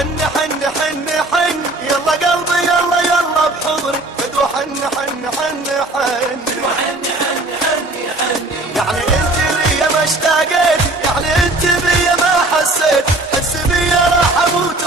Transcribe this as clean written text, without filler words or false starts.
حن حن حن حن يلا قلبي يلا يلا بحضني فدوى حن حن حن حن وحن حن حن حن يعني انت لي ما اشتاقيت يعني انت بي ما حسيت حس بي راح اموت